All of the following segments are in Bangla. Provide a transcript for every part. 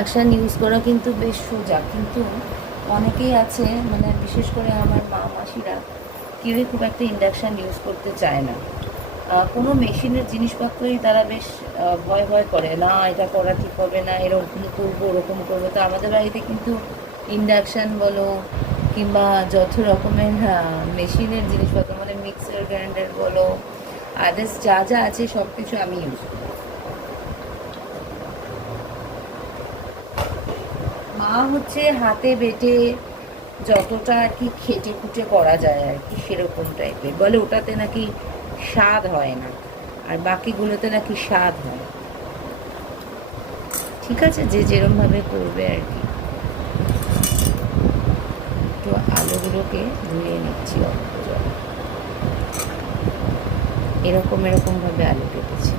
ইন্ডাকশান ইউজ করা কিন্তু বেশ সোজা, কিন্তু অনেকেই আছে মানে বিশেষ করে আমার মা মাসিরা কেউই খুব একটা ইন্ডাকশান ইউজ করতে চায় না। কোনো মেশিনের জিনিসপত্রই তারা বেশ ভয় ভয় করে, না এটা করা ঠিক হবে না, এরকম করবো ওরকম করবো। তো আমাদের বাড়িতে কিন্তু ইন্ডাকশান বলো কিংবা যত রকমের মেশিনের জিনিসপত্র মানে মিক্সার গ্রাইন্ডার বলো, আদার্স যা যা আছে সব কিছু আমি ইউজ করি। মা হচ্ছে হাতে বেটে যতটা আর কি খেটে খুঁটে করা যায় আর কি সেরকম টাইপের, বলে ওটাতে নাকি স্বাদ হয় না, আর বাকিগুলোতে নাকি স্বাদ হয়। ঠিক আছে, যে যেরমভাবে করবে আর কি। একটু আলুগুলোকে ধুয়ে নিচ্ছি অল্প জল, এরকমভাবে আলু কেটেছি।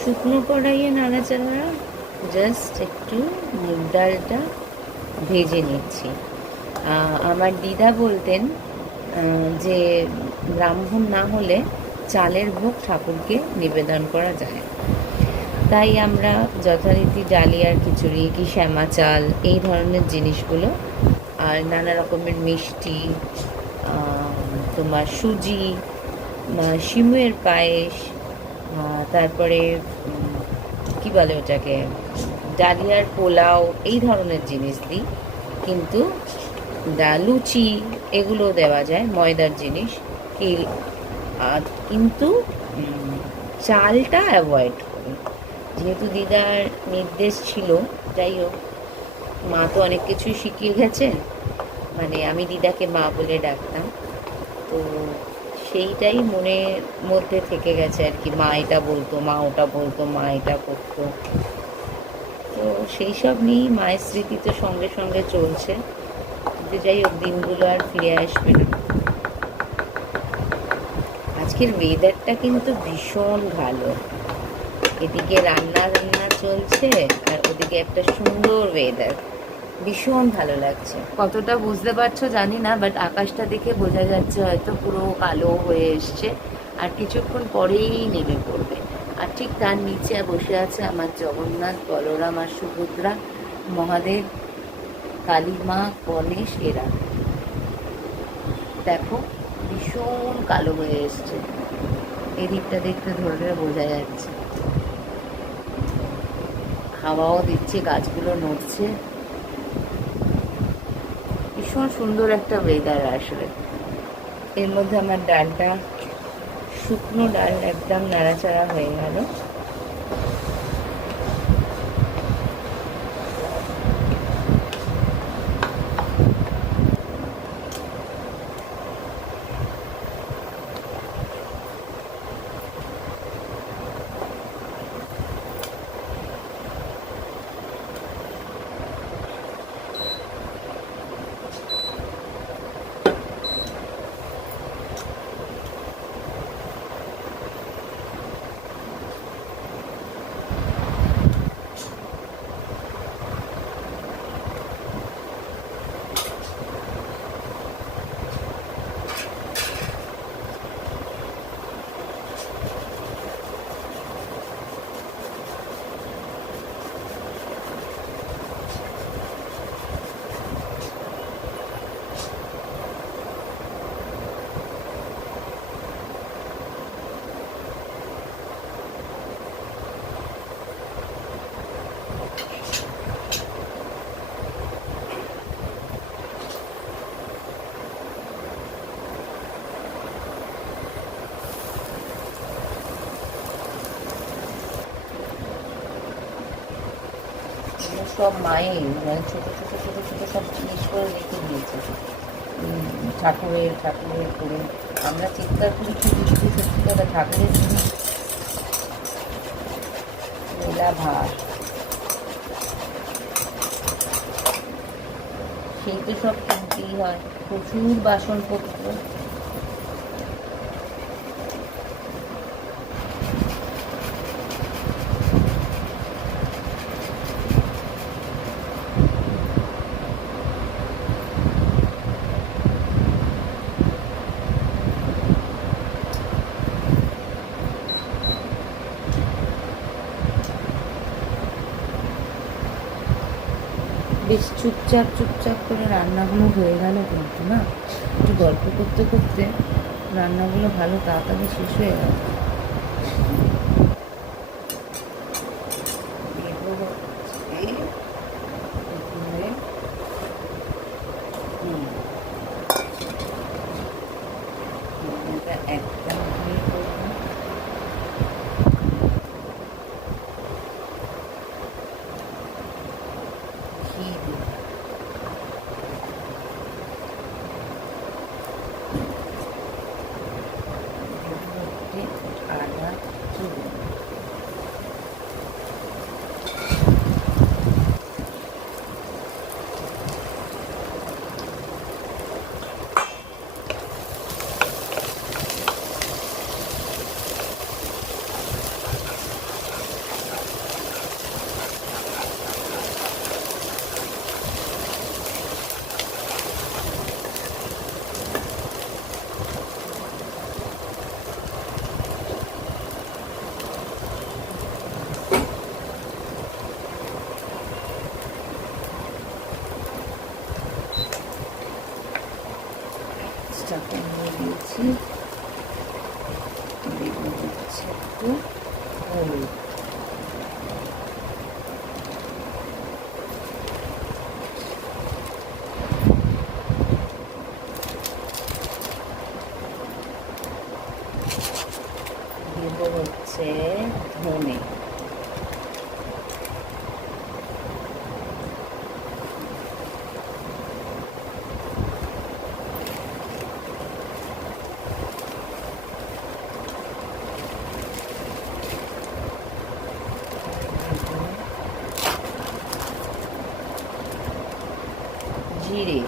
শুকনো কড়াইয়ে নাড়াচাড়া, জাস্ট একটু মুগ ডালটা ভেজে নিচ্ছি। আমার দিদা বলতেন যে ব্রাহ্মণ না হলে চালের ভোগ ঠাকুরকে নিবেদন করা যায়। তাই আমরা যথারীতি ডালিয়ার খিচুড়ি কি শ্যামা চাল এই ধরনের জিনিসগুলো, আর নানা রকমের মিষ্টি, তোমার সুজি, সিমুয়ের পায়েস, তারপরে কি বলে ওটাকে, ডালিয়ার পোলাও, এই ধরনের জিনিস দিই। কিন্তু লুচি এগুলো দেওয়া যায়, ময়দার জিনিস কি, কিন্তু চালটা অ্যাভয়েড করি, যেহেতু দিদার নির্দেশ ছিল। যাই হোক, মা তো অনেক কিছুই শিখিয়ে গেছেন, মানে আমি দিদাকে মা বলে ডাকতাম, তো সেইটাই মনের মধ্যে থেকে গেছে আর কি। মা এটা বলতো, মা ওটা বলতো, মা এটা করতো, তো সেই সব নিয়েই মায়ের স্মৃতি তো সঙ্গে সঙ্গে চলছে। কিন্তু যাই হোক, দিনগুলো আর ফিরে আসবে না। আজকের ওয়েদারটা কিন্তু ভীষণ ভালো, এদিকে রান্না রান্না চলছে আর ওদিকে একটা সুন্দর ওয়েদার, ভীষণ ভালো লাগছে। কতটা বুঝতে পারছো জানি না, বাট আকাশটা দেখে বোঝা যাচ্ছে হয়তো পুরো কালো হয়ে এসছে, আর কিছুক্ষণ পরেই নেমে পড়বে। আর ঠিক তার নিচে বসে আছে আমার জগন্নাথ, বলরাম আর সুভদ্রা, মহাদেব, কালী মা, গণেশ, এরা দেখো ভীষণ কালো হয়ে এসছে, এদিকটা দেখতে ধরে বোঝা যাচ্ছে। হাওয়াও দিচ্ছে, গাছগুলো নড়ছে, ভীষণ সুন্দর একটা ওয়েদার আসলে। এর মধ্যে আমার ডালটা, শুকনো ডাল একদম নাড়াচাড়া হয়ে গেল। সব মায়ের, মানে ছোটো ছোটো ছোটো ছোটো সব জিনিস করে রেখে দিয়েছে ঠাকুরের ঠাকুরের করে। আমরা চিৎকার করি কি বৃষ্টি, সত্যি কথা ঠাকুরের জিনিস মেলা ভার, সেই তো সব কিনতেই হয়। প্রচুর বাসনপত্র, বেশ চুপচাপ চুপচাপ করে রান্নাগুলো হয়ে গেল কিন্তু না, একটু গল্প করতে করতে রান্নাগুলো ভালো তাড়াতাড়ি শেষ হয়ে গেল। একটা আদা চুড়ি চাপা নিয়ে দিয়েছি, হচ্ছে একটু হলুদ, দেবো হচ্ছে ধনে, জিরে,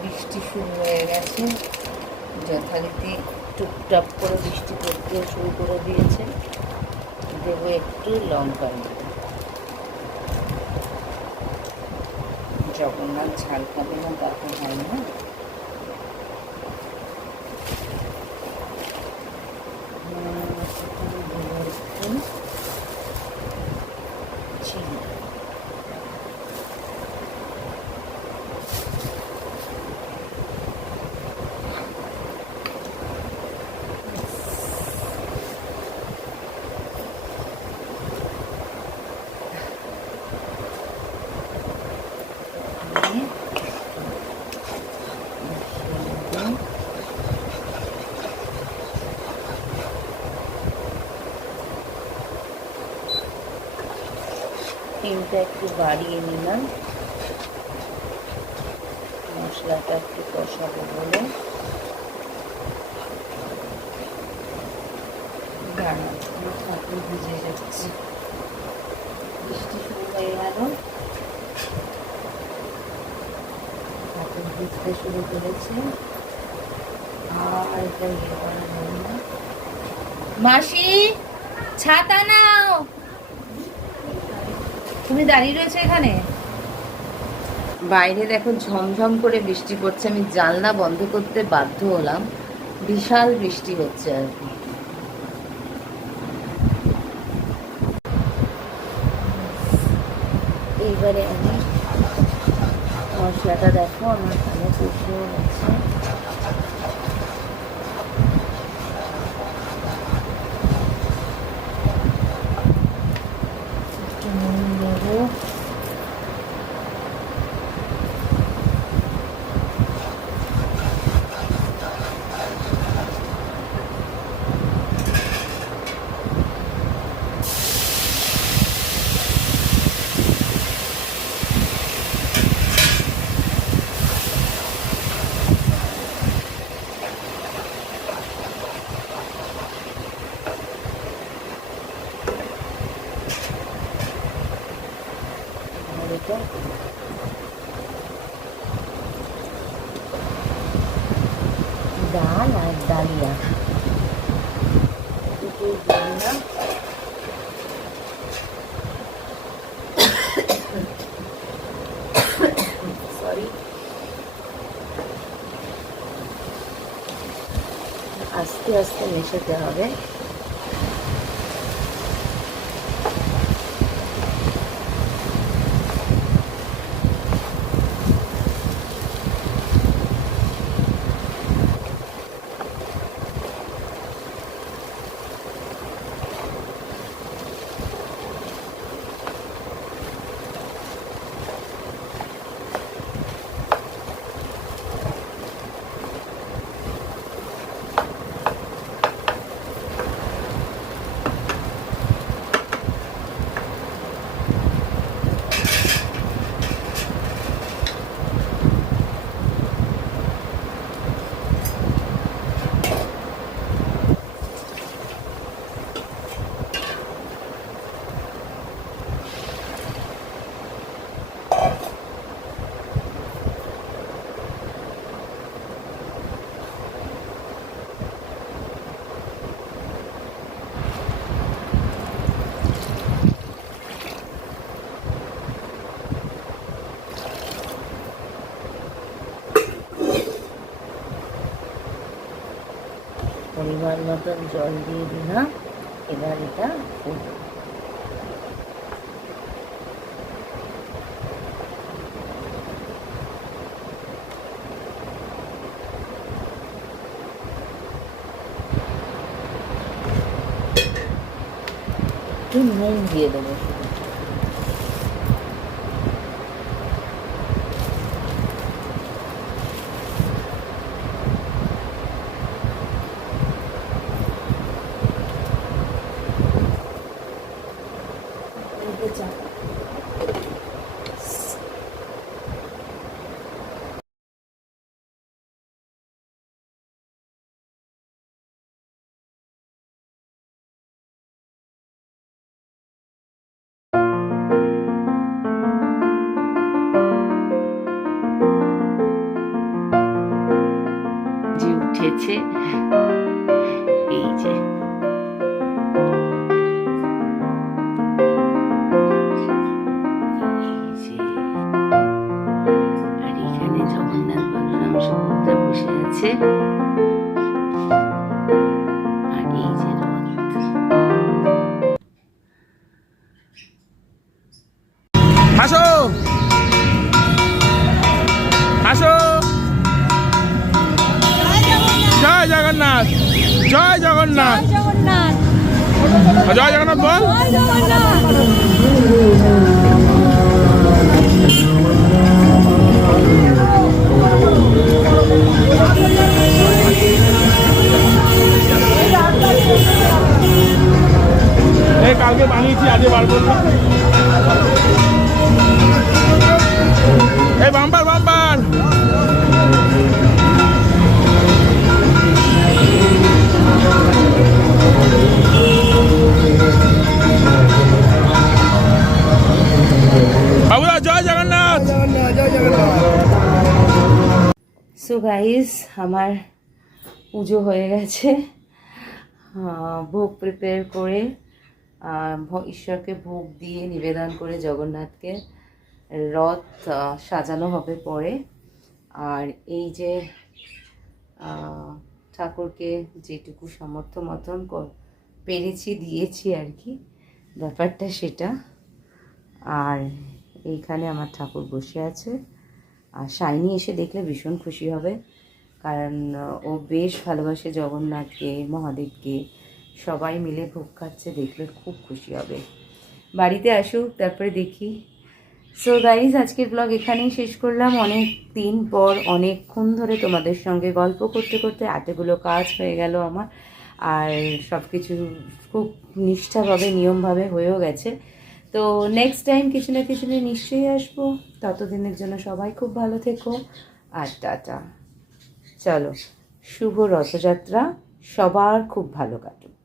বৃষ্টি শুরু হয়ে গেছে, যথারীতি টুপটাপ করে বৃষ্টি পড়তে শুরু করে দিয়েছে। দেবো একটু লঙ্কা, জগন্নাথ ঝাল খাবে না তা তো হয় না। চিনি, তিনটা একটু বাড়িয়ে নিলাম, মশলাটা একটু কষাবো বলে। ঠাকুর ভিজে যাচ্ছে, বৃষ্টি শুরু হয়ে গেল, ঠাকুর ভিজতে শুরু করেছে। আর এটা ইয়ে করা হলো না। মাসি ছাতা নাও, তুমি দাঁড়িয়ে রয়েছে এখানে। বাইরে দেখো ঝমঝম করে বৃষ্টি পড়ছে, আমি জানলা বন্ধ করতে বাধ্য হলাম, বিশাল বৃষ্টি হচ্ছে আর কি। এইবারে আমি মশলাটা দেখো আমার ভালো কষিয়ে গেছে, একটু নুন দেবো, ডাল আর ডালিয়া দুটোই দিই না। সরি, আস্তে আস্তে মেশাতে হবে। পরিমাণ মতন জল দিয়ে দিলাম। এবার এটা ফুটবে। একটু নুন দিয়ে দেবো। যে উঠেছে এই যে, আর এখানে জগন্নাথ বলরাম সুভদ্রা বসে আছে। আর এই যে রথ। আসো আসো, জয় জগন্নাথ, জয় জগন্নাথ, জয় জগন্নাথ বল। এই কালকে বানিয়েছি, আজকে বার করলাম। এই বাম্পার বাম্পার, বাবুরা জয় জগন্নাথ, জয় জগন্নাথ। সো গাইস, আমার পুজো হয়ে গেছে। ভোগ প্রিপেয়ার করে ঈশ্বরকে ভোগ দিয়ে নিবেদন করে জগন্নাথকে রথ সাজানো হবে পরে। আর এই যে ঠাকুরকে যেটুকু সামর্থ্য মতন পেরেছি দিয়েছি আর কি, ব্যাপারটা সেটা। আর এইখানে আমার ঠাকুর বসে আছে। আর শাইনি এসে দেখলে ভীষণ খুশি হবে, কারণ ও বেশ ভালোবাসে জগন্নাথকে, মহাদেবকে। সবাই মিলে ভোগ খাচ্ছে, দেখলে খুব খুশি হবে। বাড়িতে আসুক, তারপরে দেখি। সো গাইজ, আজকের ব্লগ এখানেই শেষ করলাম। অনেক দিন পর অনেকক্ষণ ধরে তোমাদের সঙ্গে গল্প করতে করতে এতগুলো কাজ হয়ে গেল আমার। আর সব কিছু খুব নিষ্ঠাভাবে নিয়মভাবে হয়েও গেছে। তো নেক্সট টাইম কিছু না কিছু নিয়ে নিশ্চয়ই আসবো। ততদিনের জন্য সবাই খুব ভালো থেকো। আর টাটা। চলো, শুভ রথযাত্রা, সবার খুব ভালো কাটুক।